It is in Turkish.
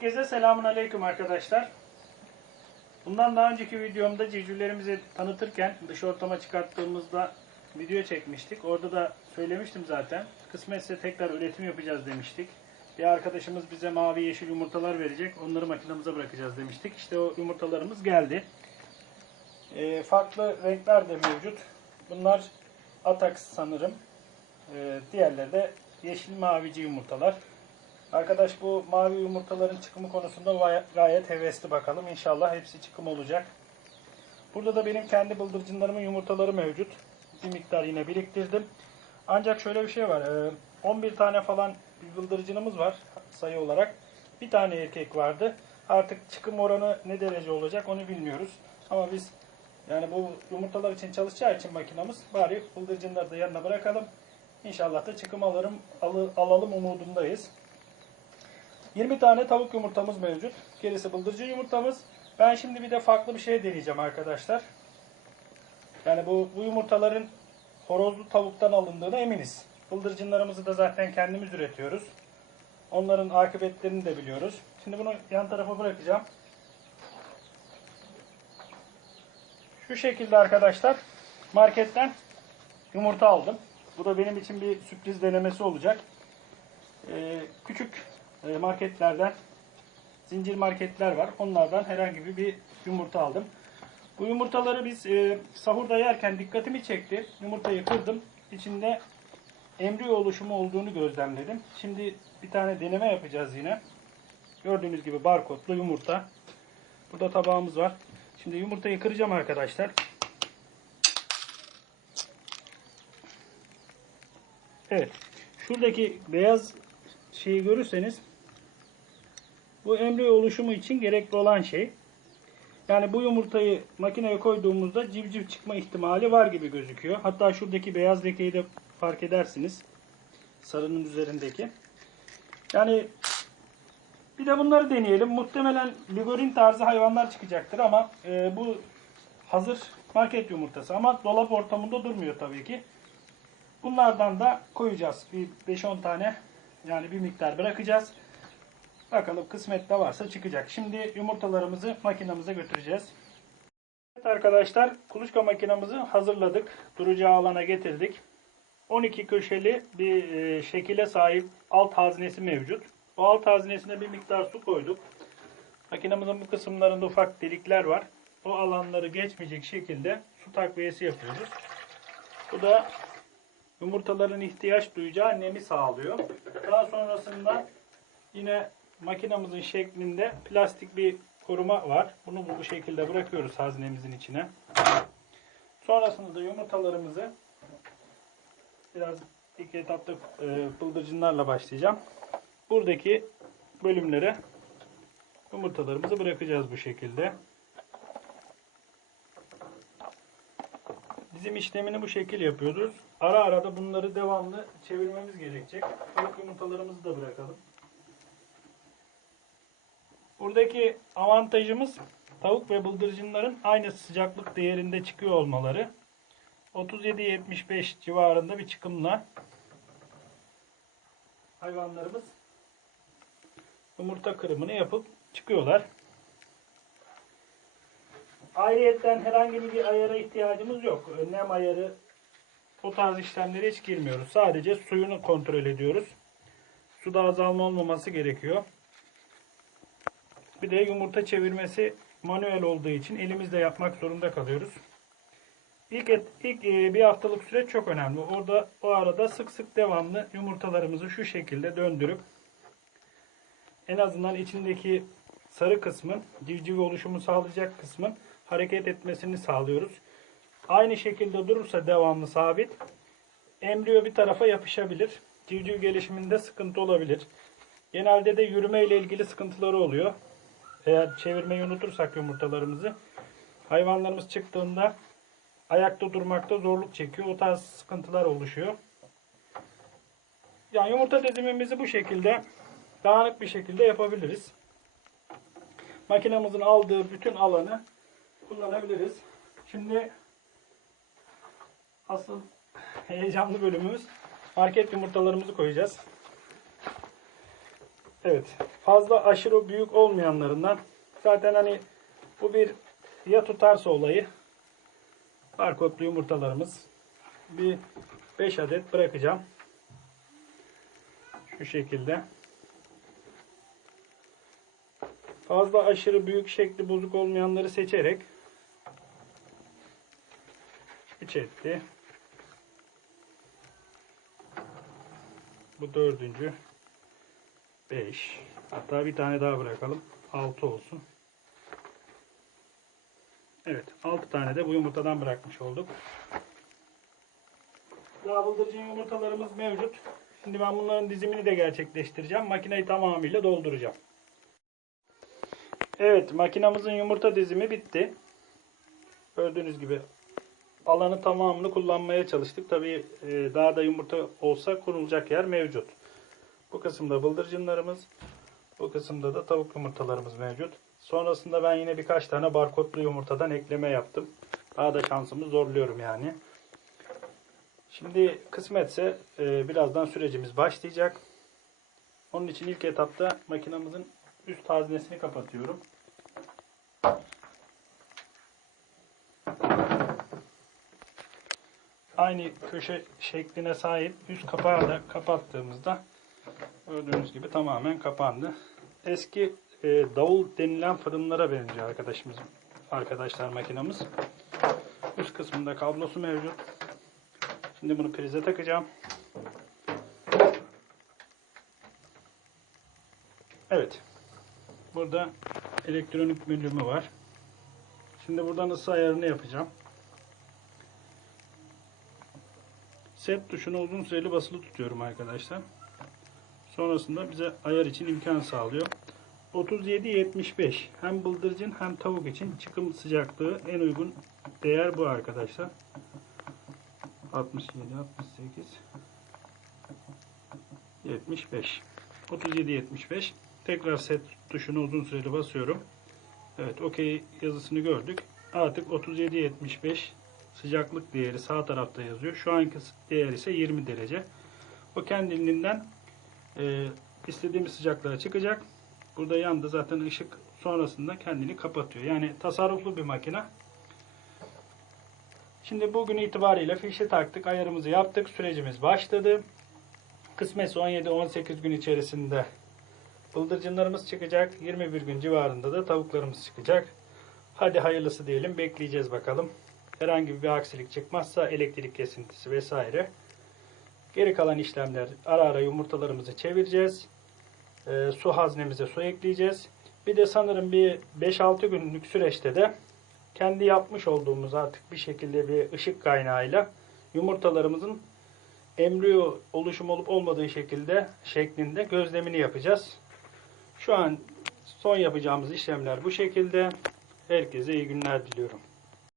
Herkese selamun aleyküm arkadaşlar. Bundan daha önceki videomda civcivlerimizi tanıtırken dış ortama çıkarttığımızda video çekmiştik. Orada da söylemiştim zaten. Kısmetse tekrar üretim yapacağız demiştik. Bir arkadaşımız bize mavi yeşil yumurtalar verecek. Onları makinamıza bırakacağız demiştik. İşte o yumurtalarımız geldi. Ee, farklı renkler de mevcut. Bunlar Atax sanırım. Ee, diğerleri de yeşil mavici yumurtalar. Arkadaş bu mavi yumurtaların çıkımı konusunda gay- gayet hevesli bakalım. İnşallah hepsi çıkım olacak. Burada da benim kendi bıldırcınlarımın yumurtaları mevcut. Bir miktar yine biriktirdim. Ancak şöyle bir şey var. ee, 11 tane falan bir bıldırcınımız var sayı olarak. Bir tane erkek vardı. Artık çıkım oranı ne derece olacak onu bilmiyoruz. Ama biz yani bu yumurtalar için çalışacağı için makinamız bari bıldırcınları da yanına bırakalım. İnşallah da çıkım alırım, alı- alalım umudundayız. 20 tane tavuk yumurtamız mevcut. Gerisi bıldırcın yumurtamız. Ben şimdi bir de farklı bir şey deneyeceğim arkadaşlar. Yani bu, bu yumurtaların horozlu tavuktan alındığına eminiz. Bıldırcınlarımızı da zaten kendimiz üretiyoruz. Onların akıbetlerini de biliyoruz. Şimdi bunu yan tarafa bırakacağım. Şu şekilde arkadaşlar marketten yumurta aldım. Bu da benim için bir sürpriz denemesi olacak. Ee, küçük marketlerden zincir marketler var. Onlardan herhangi bir, bir yumurta aldım. Bu yumurtaları biz e, sahurda yerken dikkatimi çekti. Yumurtayı kırdım. İçinde embriyo oluşumu olduğunu gözlemledim. Şimdi bir tane deneme yapacağız yine. Gördüğünüz gibi barkodlu yumurta. Burada tabağımız var. Şimdi yumurtayı kıracağım arkadaşlar. Evet. Şuradaki beyaz şeyi görürseniz bu embriyo oluşumu için gerekli olan şey. Yani bu yumurtayı makineye koyduğumuzda civciv çıkma ihtimali var gibi gözüküyor. Hatta şuradaki beyaz lekeyi de fark edersiniz. Sarının üzerindeki. Yani bir de bunları deneyelim. Muhtemelen ligorin tarzı hayvanlar çıkacaktır ama e, bu hazır market yumurtası. Ama dolap ortamında durmuyor tabii ki. Bunlardan da koyacağız. Bir 5-10 tane yani bir miktar bırakacağız. Bakalım kısmette varsa çıkacak. Şimdi yumurtalarımızı makinamıza götüreceğiz. Evet arkadaşlar kuluçka makinamızı hazırladık. Duracağı alana getirdik. 12 köşeli bir e, şekile sahip alt haznesi mevcut. O alt haznesine bir miktar su koyduk. Makinamızın bu kısımlarında ufak delikler var. O alanları geçmeyecek şekilde su takviyesi yapıyoruz. Bu da yumurtaların ihtiyaç duyacağı nemi sağlıyor. Daha sonrasında yine makinamızın şeklinde plastik bir koruma var. Bunu bu şekilde bırakıyoruz haznemizin içine. Sonrasında da yumurtalarımızı biraz ilk etapta e, bıldırcınlarla başlayacağım. Buradaki bölümlere yumurtalarımızı bırakacağız bu şekilde. Dizim işlemini bu şekil yapıyoruz. Ara ara da bunları devamlı çevirmemiz gerekecek. Tavuk yumurtalarımızı da bırakalım. Buradaki avantajımız tavuk ve bıldırcınların aynı sıcaklık değerinde çıkıyor olmaları. 37-75 civarında bir çıkımla hayvanlarımız yumurta kırımını yapıp çıkıyorlar. Ayrıyetten herhangi bir ayara ihtiyacımız yok. Nem ayarı o tarz işlemlere hiç girmiyoruz. Sadece suyunu kontrol ediyoruz. Suda azalma olmaması gerekiyor. Bir de yumurta çevirmesi manuel olduğu için elimizle yapmak zorunda kalıyoruz. İlk, et, ilk e, bir haftalık süreç çok önemli. Orada o arada sık sık devamlı yumurtalarımızı şu şekilde döndürüp en azından içindeki sarı kısmın civciv oluşumu sağlayacak kısmın hareket etmesini sağlıyoruz. Aynı şekilde durursa devamlı sabit embriyo bir tarafa yapışabilir. Civciv gelişiminde sıkıntı olabilir. Genelde de yürüme ile ilgili sıkıntıları oluyor. Eğer çevirmeyi unutursak yumurtalarımızı hayvanlarımız çıktığında ayakta durmakta zorluk çekiyor. O tarz sıkıntılar oluşuyor. Yani yumurta dizimimizi bu şekilde dağınık bir şekilde yapabiliriz. Makinamızın aldığı bütün alanı kullanabiliriz. Şimdi asıl heyecanlı bölümümüz market yumurtalarımızı koyacağız. Evet. Fazla aşırı büyük olmayanlarından zaten hani bu bir ya tutarsa olayı barkodlu yumurtalarımız bir 5 adet bırakacağım. Şu şekilde. Fazla aşırı büyük şekli bozuk olmayanları seçerek 3 etti. Bu dördüncü. 5. Hatta bir tane daha bırakalım. 6 olsun. Evet. 6 tane de bu yumurtadan bırakmış olduk. Daha bıldırcın yumurtalarımız mevcut. Şimdi ben bunların dizimini de gerçekleştireceğim. Makineyi tamamıyla dolduracağım. Evet. Makinamızın yumurta dizimi bitti. Gördüğünüz gibi alanı tamamını kullanmaya çalıştık. Tabii e, daha da yumurta olsa kurulacak yer mevcut. Bu kısımda bıldırcınlarımız, bu kısımda da tavuk yumurtalarımız mevcut. Sonrasında ben yine birkaç tane barkodlu yumurtadan ekleme yaptım. Daha da şansımı zorluyorum yani. Şimdi kısmetse e, birazdan sürecimiz başlayacak. Onun için ilk etapta makinamızın üst haznesini kapatıyorum. Aynı köşe şekline sahip üst kapağı da kapattığımızda gördüğünüz gibi tamamen kapandı. Eski e, davul denilen fırınlara benziyor arkadaşımız arkadaşlar makinamız. Üst kısmında kablosu mevcut. Şimdi bunu prize takacağım. Evet. Burada elektronik bölümü var. Şimdi buradan ısı ayarını yapacağım. Set tuşunu uzun süreli basılı tutuyorum arkadaşlar. Sonrasında bize ayar için imkan sağlıyor. 37-75 hem bıldırcın hem tavuk için çıkım sıcaklığı en uygun değer bu arkadaşlar. 67, 68, 75. 37-75. Tekrar set tuşunu uzun süreli basıyorum. Evet OK yazısını gördük. Artık 37-75 sıcaklık değeri sağ tarafta yazıyor. Şu anki değer ise 20 derece. O kendiliğinden e, istediğimiz sıcaklığa çıkacak. Burada yandı zaten ışık sonrasında kendini kapatıyor. Yani tasarruflu bir makine. Şimdi bugün itibariyle fişi taktık, ayarımızı yaptık, sürecimiz başladı. Kısmetse 17-18 gün içerisinde bıldırcınlarımız çıkacak. 21 gün civarında da tavuklarımız çıkacak. Hadi hayırlısı diyelim, bekleyeceğiz bakalım. Herhangi bir aksilik çıkmazsa elektrik kesintisi vesaire. Geri kalan işlemler ara ara yumurtalarımızı çevireceğiz. Ee, su haznemize su ekleyeceğiz. Bir de sanırım bir 5-6 günlük süreçte de kendi yapmış olduğumuz artık bir şekilde bir ışık kaynağıyla yumurtalarımızın embriyo oluşum olup olmadığı şekilde şeklinde gözlemini yapacağız. Şu an son yapacağımız işlemler bu şekilde. Herkese iyi günler diliyorum.